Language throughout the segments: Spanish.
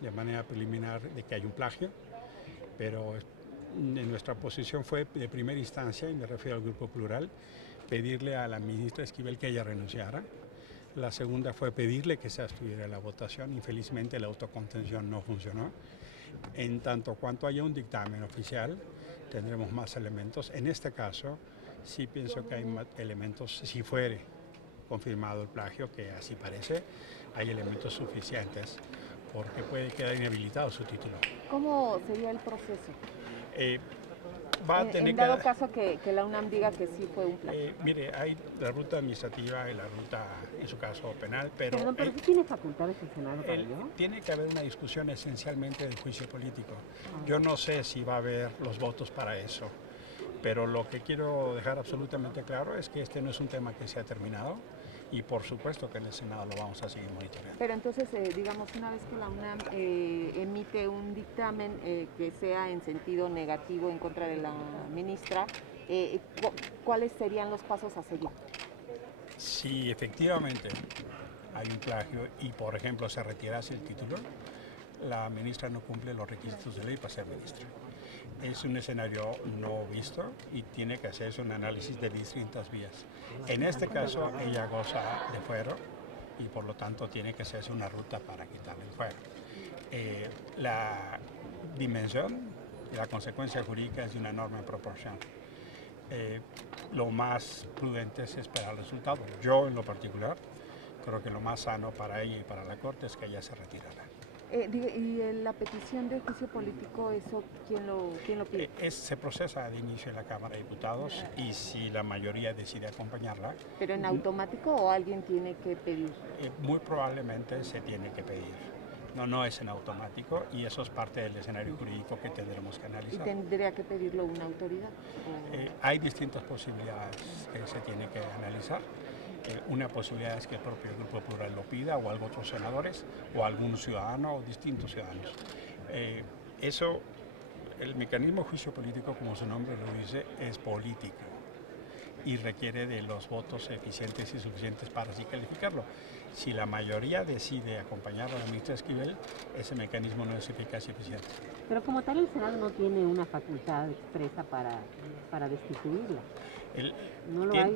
de manera preliminar de que hay un plagio, pero nuestra posición fue de primera instancia, y me refiero al Grupo Plural, pedirle a la ministra Esquivel que ella renunciara. La segunda fue pedirle que se abstuviera la votación. Infelizmente la autocontención no funcionó. En tanto cuanto haya un dictamen oficial, tendremos más elementos. En este caso, sí pienso que hay más elementos, si fuere confirmado el plagio, que así parece, hay elementos suficientes porque puede quedar inhabilitado su título. ¿Cómo sería el proceso? Eh, Va a tener En que... dado caso que la UNAM diga que sí fue un plagio. Mire, hay la ruta administrativa y la ruta, en su caso, penal, Perdón, pero sí tiene facultades el Senado para ello. tiene que haber una discusión esencialmente del juicio político. Ah. Yo no sé si va a haber los votos para eso, pero lo que quiero dejar absolutamente claro es que este no es un tema que se ha terminado y por supuesto que en el Senado lo vamos a seguir monitoreando. Pero entonces, digamos, una vez que la UNAM emite un dictamen que sea en sentido negativo en contra de la ministra, ¿cuáles serían los pasos a seguir? Si efectivamente hay un plagio y, por ejemplo, se retirase el título, la ministra no cumple los requisitos de ley para ser ministra. Es un escenario no visto y tiene que hacerse un análisis de distintas vías. En este caso, ella goza de fuero y por lo tanto tiene que hacerse una ruta para quitarle el fuero. La dimensión y la consecuencia jurídica es de una enorme proporción. Lo más prudente es esperar el resultado. Yo, en lo particular, creo que lo más sano para ella y para la Corte es que ella se retirara. ¿Y la petición de juicio político, eso quién lo pide? Se procesa de inicio en la Cámara de Diputados y si la mayoría decide acompañarla... ¿Pero en automático o alguien tiene que pedir? Muy probablemente se tiene que pedir. No es en automático y eso es parte del escenario jurídico que tendremos que analizar. ¿Y tendría que pedirlo una autoridad? Hay distintas posibilidades que se tiene que analizar. Una posibilidad es que el propio Grupo Plural lo pida o algo otros senadores o algún ciudadano o distintos ciudadanos. El mecanismo de juicio político, como su nombre lo dice, es político y requiere de los votos eficientes y suficientes para así calificarlo. Si la mayoría decide acompañar a la ministra Esquivel, ese mecanismo no es eficaz y eficiente. Pero como tal, el Senado no tiene una facultad expresa para destituirla.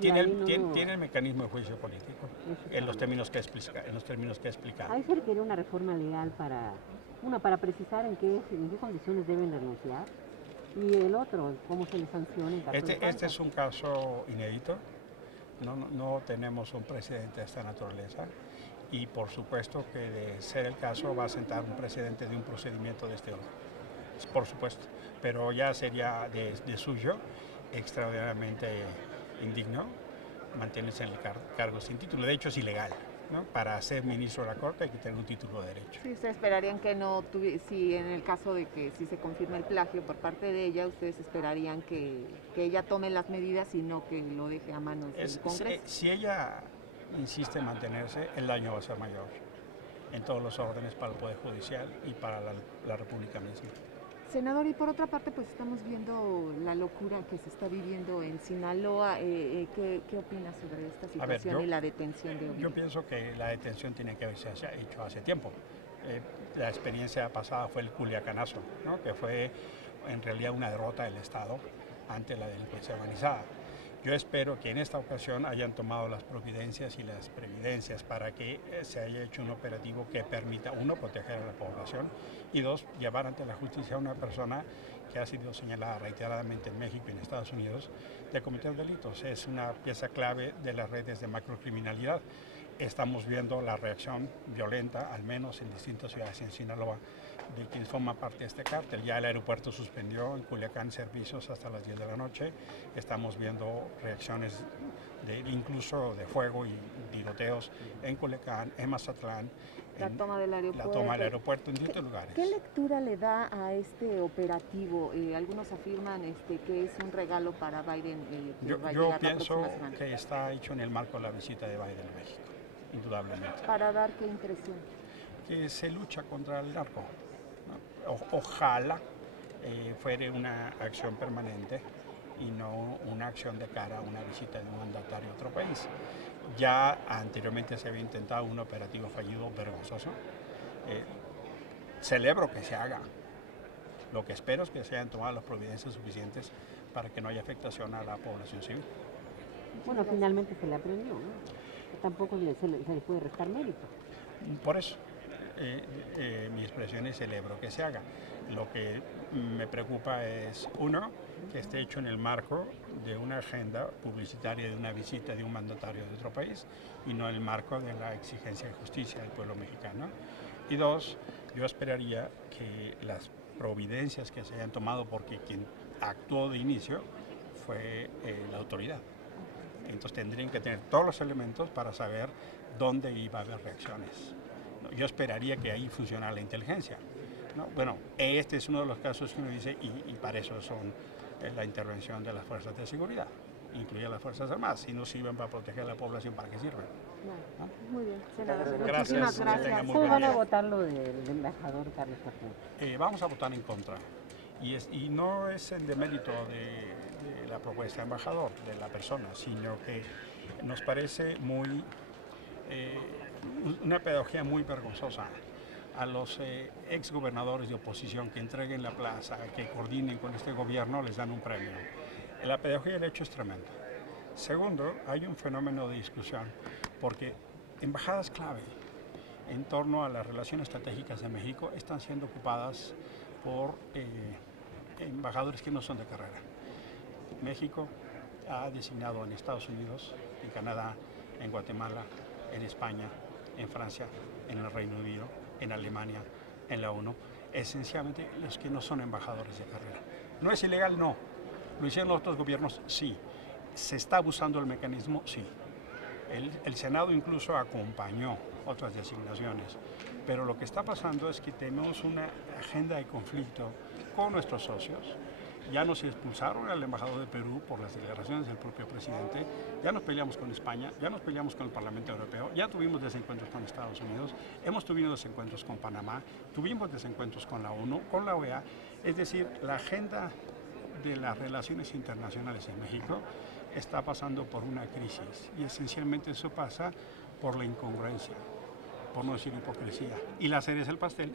Tiene el mecanismo de juicio político en los términos que he explicado. Ahí se requiere una reforma legal para precisar en qué condiciones deben renunciar, y el otro, cómo se les sanciona en caso de falta. Este es un caso inédito. No tenemos un precedente de esta naturaleza y por supuesto que de ser el caso va a sentar un precedente de un procedimiento de este orden. Por supuesto, pero ya sería de suyo extraordinariamente indigno mantenerse en el cargo sin título. De hecho es ilegal, ¿no? Para ser ministro de la Corte hay que tener un título de derecho. Sí, ustedes esperarían que no tuviese, si en el caso de que si se confirme el plagio por parte de ella, ustedes esperarían que ella tome las medidas y no que lo deje a manos del Congreso. Si ella insiste en mantenerse, el daño va a ser mayor en todos los órdenes para el Poder Judicial y para la República misma. Senador, y por otra parte, pues estamos viendo la locura que se está viviendo en Sinaloa. ¿Qué opina sobre esta situación y la detención de Ovidio? Yo pienso que la detención tiene que haberse hecho hace tiempo. La experiencia pasada fue el Culiacanazo, ¿no? Que fue en realidad una derrota del Estado ante la delincuencia organizada. Yo espero que en esta ocasión hayan tomado las providencias y las previdencias para que se haya hecho un operativo que permita, uno, proteger a la población y dos, llevar ante la justicia a una persona que ha sido señalada reiteradamente en México y en Estados Unidos de cometer delitos. Es una pieza clave de las redes de macrocriminalidad. Estamos viendo la reacción violenta, al menos en distintas ciudades en Sinaloa, de quienes forman parte de este cártel. Ya el aeropuerto suspendió en Culiacán servicios hasta las 10 de la noche. Estamos viendo reacciones incluso de fuego y tiroteos en Culiacán, en Mazatlán. La toma del aeropuerto en distintos lugares. ¿Qué lectura le da a este operativo? Algunos afirman que es un regalo para Biden. Yo pienso que está hecho en el marco de la visita de Biden a México, indudablemente. ¿Para dar qué impresión? Que se lucha contra el narco, ¿no? Ojalá fuera una acción permanente y no una acción de cara a una visita de un mandatario a otro país. Ya anteriormente se había intentado un operativo fallido vergonzoso. celebro que se haga. Lo que espero es que se hayan tomado las providencias suficientes para que no haya afectación a la población civil. Bueno, finalmente se le aprendió, ¿no? Tampoco se le puede restar mérito. Por eso, mi expresión es celebro que se haga. Lo que me preocupa es, uno, que esté hecho en el marco de una agenda publicitaria de una visita de un mandatario de otro país y no en el marco de la exigencia de justicia del pueblo mexicano. Y dos, yo esperaría que las providencias que se hayan tomado, porque quien actuó de inicio fue la autoridad. Entonces tendrían que tener todos los elementos para saber dónde iba a haber reacciones. Yo esperaría que ahí funcionara la inteligencia. ¿No? Bueno, este es uno de los casos que uno dice, y para eso son la intervención de las fuerzas de seguridad, incluidas las Fuerzas Armadas. Si no sirven para proteger a la población, ¿para qué sirven? ¿No? Muy bien, senador. Gracias. Muchísimas gracias. ¿Cómo van a votar lo del embajador Carlos Joaquín? Vamos a votar en contra. Y no es el demérito de la propuesta de embajador, de la persona, sino que nos parece una pedagogía muy vergonzosa. A los ex gobernadores de oposición que entreguen la plaza, que coordinen con este gobierno, les dan un premio. La pedagogía del hecho es tremenda. Segundo, hay un fenómeno de discusión, porque embajadas clave en torno a las relaciones estratégicas de México están siendo ocupadas por embajadores que no son de carrera. México ha designado en Estados Unidos, en Canadá, en Guatemala, en España, en Francia, en el Reino Unido, en Alemania, en la ONU, esencialmente los que no son embajadores de carrera. ¿No es ilegal? No. ¿Lo hicieron los otros gobiernos? Sí. ¿Se está abusando del mecanismo? Sí. El Senado incluso acompañó otras designaciones, pero lo que está pasando es que tenemos una agenda de conflicto con nuestros socios. Ya nos expulsaron al embajador de Perú por las declaraciones del propio presidente, ya nos peleamos con España, ya nos peleamos con el Parlamento Europeo, ya tuvimos desencuentros con Estados Unidos, hemos tenido desencuentros con Panamá, tuvimos desencuentros con la ONU, con la OEA, es decir, la agenda de las relaciones internacionales en México está pasando por una crisis y esencialmente eso pasa por la incongruencia, por no decir hipocresía. Y la cereza del pastel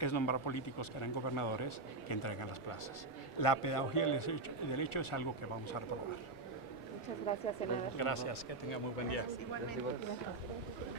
es nombrar políticos que eran gobernadores que entregan las plazas. La pedagogía del hecho es algo que vamos a reprobar. Muchas gracias, senador. Gracias, que tenga muy buen día. Igualmente.